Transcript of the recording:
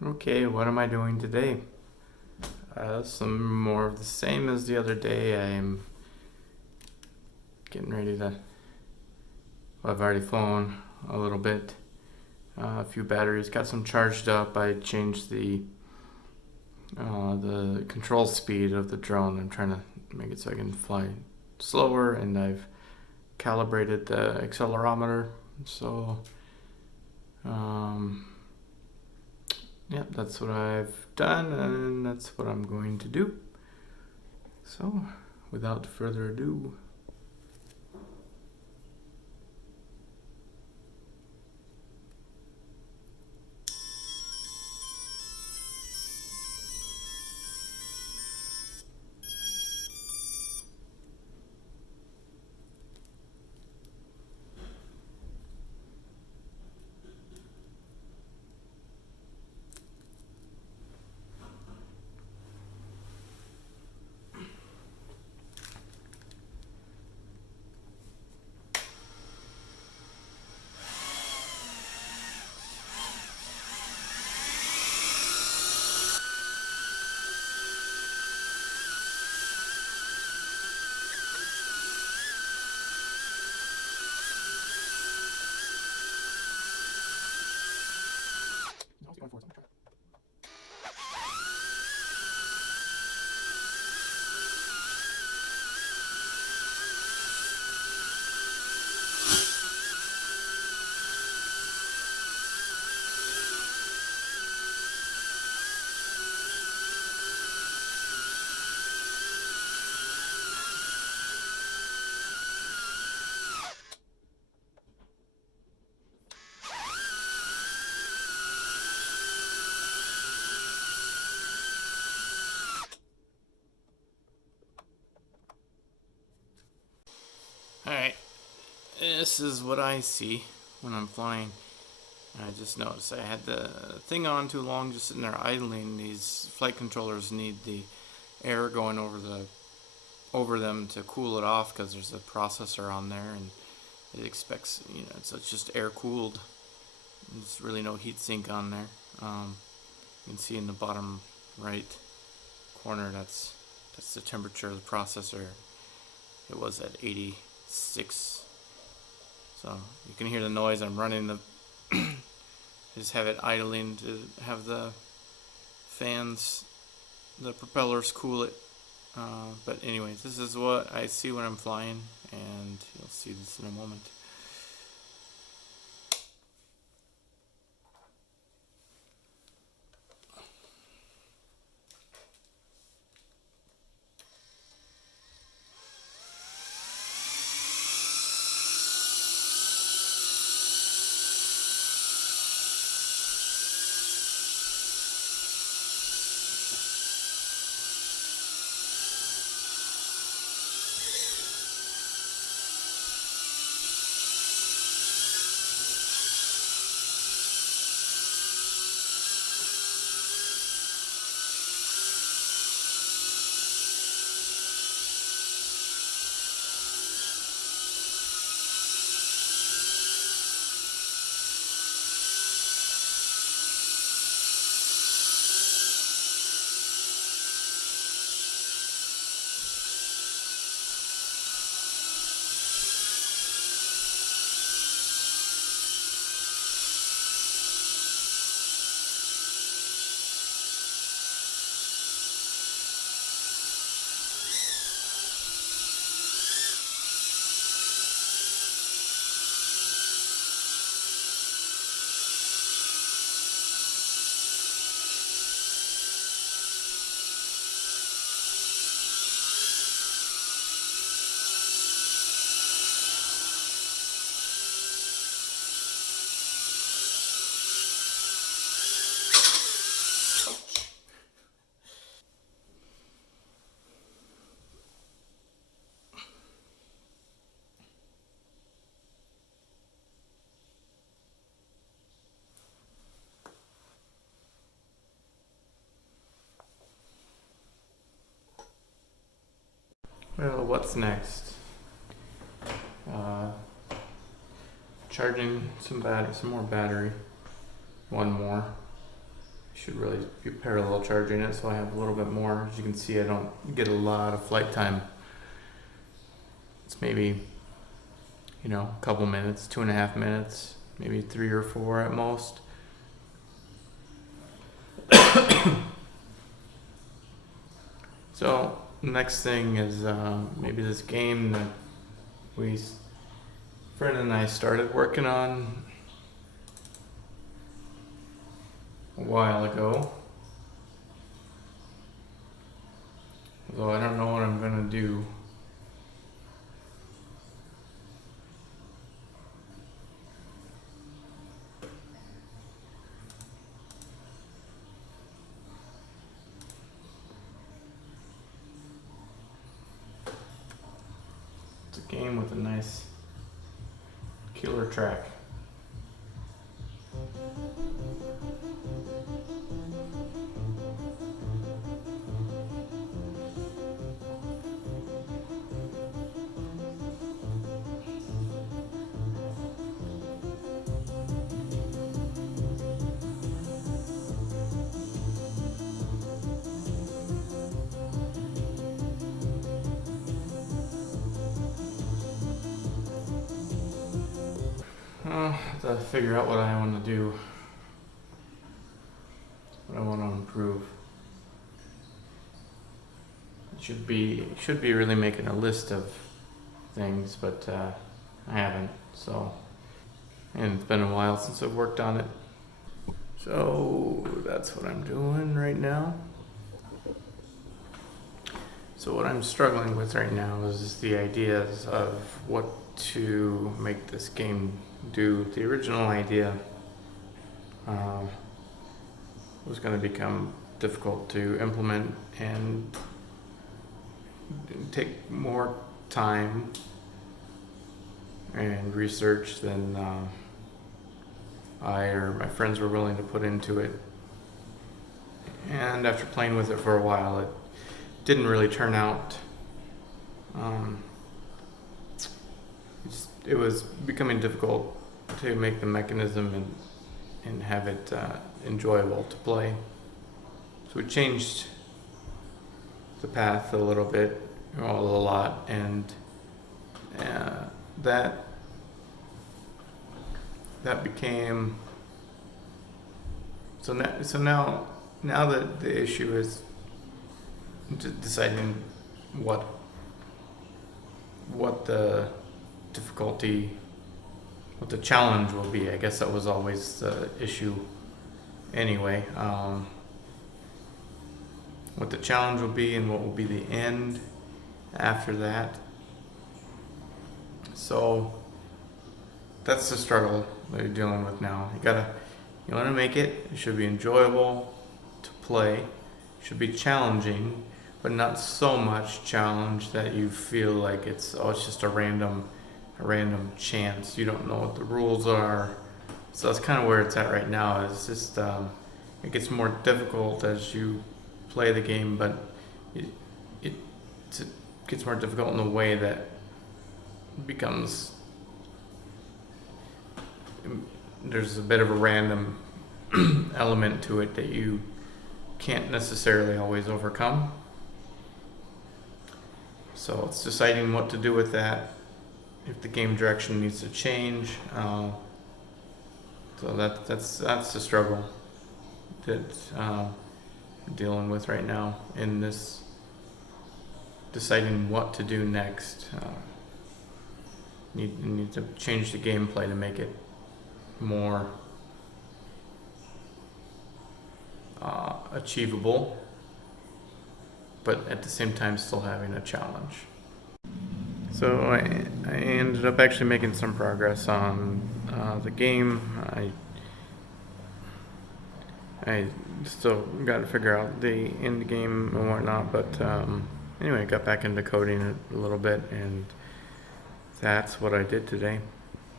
Okay, what am I doing today? Some more of the same as the other day. I'm getting ready to. Well, I've already flown a little bit. A few batteries, got some charged up. I changed the control speed of the drone. I'm trying to make it so I can fly slower, and I've calibrated the accelerometer. So, um, yeah, that's what I've done, and that's what I'm going to do. So, without further ado. Alright, this is what I see when I'm flying. I just noticed I had the thing on too long, just sitting there idling. These flight controllers need the air going over them to cool it off because there's a processor on there, and it expects it's just air cooled. There's really no heat sink on there. You can see in the bottom right corner that's the temperature of the processor. It was at 86. So you can hear the noise. I'm running the just have it idling to have the fans, the propellers cool it. But anyways, this is what I see when I'm flying, and you'll see this in a moment. Well, what's next? Uh, Charging some more battery. One more. should really be parallel charging it, so I have a little bit more. As you can see, I don't get a lot of flight time. It's maybe, a couple minutes, 2.5 minutes, maybe 3 or 4 at most. So next thing is maybe this game that friend and I started working on a while ago. Although I don't know what I'm gonna do. It's a game with a nice killer track. I have to figure out what I want to do, what I want to improve. Should be really making a list of things, but I haven't. So, and it's been a while since I've worked on it. So that's what I'm doing right now. So what I'm struggling with right now is the ideas of what to make this game do. The original idea was going to become difficult to implement and take more time and research than I or my friends were willing to put into it. And after playing with it for a while, it didn't really turn out. It was becoming difficult to make the mechanism and have it enjoyable to play. So we changed the path a little bit, a lot, and that became so now that the issue is deciding what the difficulty, what the challenge will be. I guess that was always the issue anyway. What the challenge will be and what will be the end after that. So that's the struggle that you're dealing with now. You want to make it. It should be enjoyable to play. It should be challenging, but not so much challenge that you feel like it's just a random chance. You don't know what the rules are. So that's kind of where it's at right now. It's just it gets more difficult as you play the game, but it gets more difficult in a way that becomes there's a bit of a random element to it that you can't necessarily always overcome. So it's deciding what to do with that, if the game direction needs to change. So that's the struggle that I'm dealing with right now in this deciding what to do next. Need to change the gameplay to make it more achievable, but at the same time still having a challenge. So I ended up actually making some progress on the game. I still got to figure out the end game and whatnot, but anyway, I got back into coding it a little bit, and that's what I did today.